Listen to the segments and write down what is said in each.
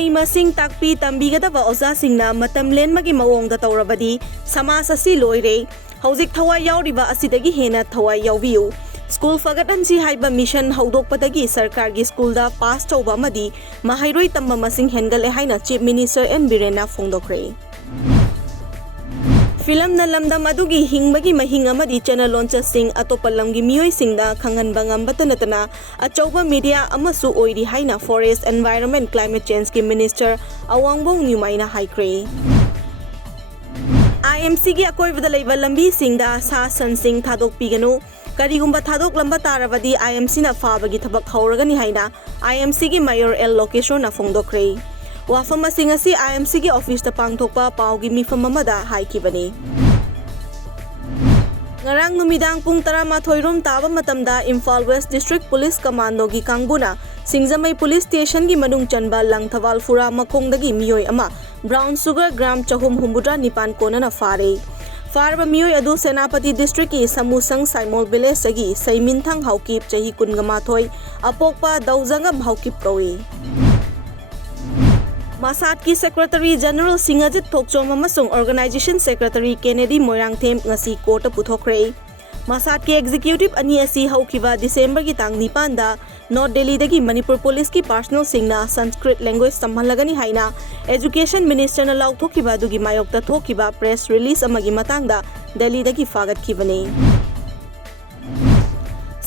Mahai masing takpi tambigadaba ozasingna matam lenmagi mawongda tawrabadi samasa si loire hauzik thawai yauriba asidagi hena thawai yaubiu School fagatansi haiba mission haudokpadagi sarkargi schoolda pass tawba amadi mahairoi tamba masing hengale haina Chief Minister N Birena fongdokre Film na lamdam adugi hingbagi mahing amadi channel launcher sing atopa lamgi miyoi singda khanganba ngambata natana achauba media amasu oiri haina Forest Environment Climate Change ki Minister Awangbong Nyumaina haikre IMC gi akoibada leiba lambi singda sa san sing thadok piganu Karigumba thadok lamba tarabadi IMC na fabagi thabak hauragani haina IMC gi Mayor L Location na fongdokre Wafam masing asi IMC gi office ta pangthokpa paugi mifam amada haikibani Ngarang numidang pung 12 rom taba matamda Imphal West District Police Commando gi kangbuna Singzamai Police Station gi manung chanba langthawal fura makongdagi miyoi ama brown sugar gram chahum humbudra nipan kona na fare Farba miyoi adu Senapati District ki Samusang Saimol Village sagi Saiminthang haukip chahi kungamathoi apokpa dauzangam haukip kawi Masat ki Secretary General Singajit Thokchom amasung Organization Secretary Kennedy Moirangthem ngasi court puthokre Masat ki executive ani asi haukiba December ki tang 9 da North Delhi dagi Manipur Police ki personal singna Sanskrit language samhalagani haina Education Minister na lauthokiba dugi mayokta thokiba press release amagi matangda Delhi dagi fagat kibani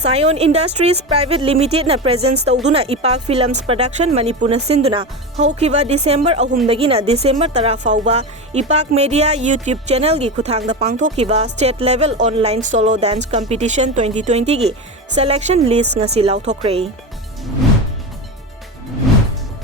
Sion Industries Private Limited na presence tawduna Ipak Films Production Manipur na sinduna haukiba December 3 dagi na December 10 fauba Ipak Media YouTube channel gi khuthangda pangthokiba state level online solo dance competition 2020 gi selection list ngasi lauthokre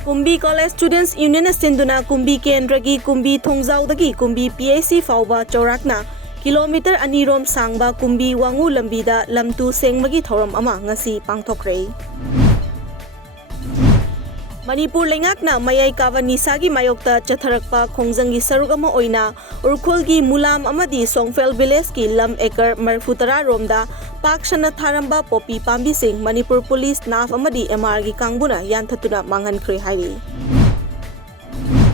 Kumbi College Students Union na sinduna Kumbi Kendra gi Kumbi Thongzau dagi Kumbi PAC fauba chaurakna Kilometer anirom sangba Kumbi Wangu lambida lamtu sengmagi thoram ama ngasi pangthokre Manipur lengak na mayai kawa nisagi mayokta chatharakpa khongjangi saruk ama oina urkhol gi mulam amadi Songfel village ki lam ekar marfutara romda pakshana tharamba popi pambi sing Manipur Police naf amadi MR gi kangbuna yanthatuna mangan khre hairi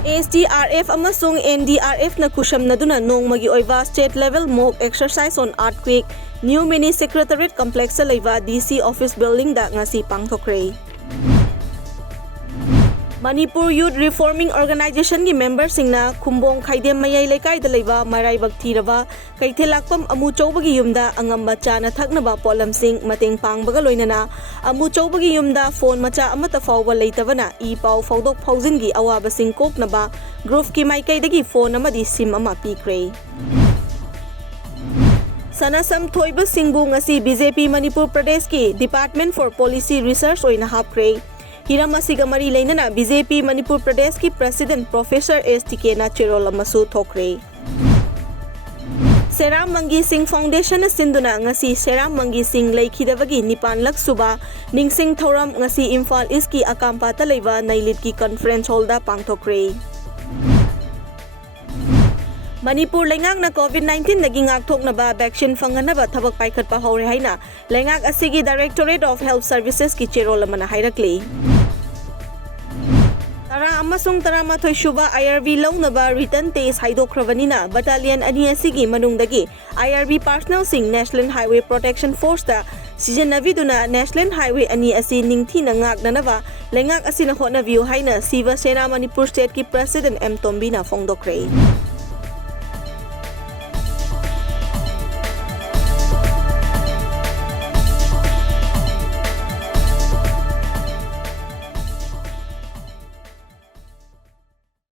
SDRF amasung NDRF na kushamnaduna nongmagi oiva state level mock exercise on earthquake new mini secretariat complex sa leiva DC office building da ngasi pangthokre Manipur Youth Reforming Organization gi member singna Khumbong Khaidem Mayai Lekai da leiba Maraibak thiraba kaithelakpam amu chawbagi yumda angamba chana thaknaba polam sing mateng pangbaga loinana amu chawbagi yumda phone macha amata fawba leitabana I paw fawdok phawjin gi awaba sing koknaba group ki maikai dagi phone amadi sim ama pikre Sanasam Thoiba Singbu ngasi BJP Manipur Pradesh ki Department for Policy Research oina hapkre Hiram asiga mari leinana BJP Manipur Pradesh ki President Professor STK na Chirol amasu thokre Seram Mangi Singh Foundation na sinduna ngasi Seram Mangi Singh leikhidabagi nipan lak suba ningsing thoram ngasi Imphal East ki akampata leiba nailit ki conference hall da pangthokre Manipur lengak na COVID-19 naging ngakthoknaba vaccine fanganaba thabak paikhatpa hore haina lengak asigi Directorate of Health Services ki Chirol amana hairakli Tara amasung taramathoi shuba IRB launaba return test haidokhrabani battalion ani asigi manungdagi IRB personnel sing National Highway Protection Force da sijanabiduna National Highway ani asi ningthina ngaknanaba lengak asina hotnabiu haina Siva Sena Manipur State ki President M Tombi na fongdokre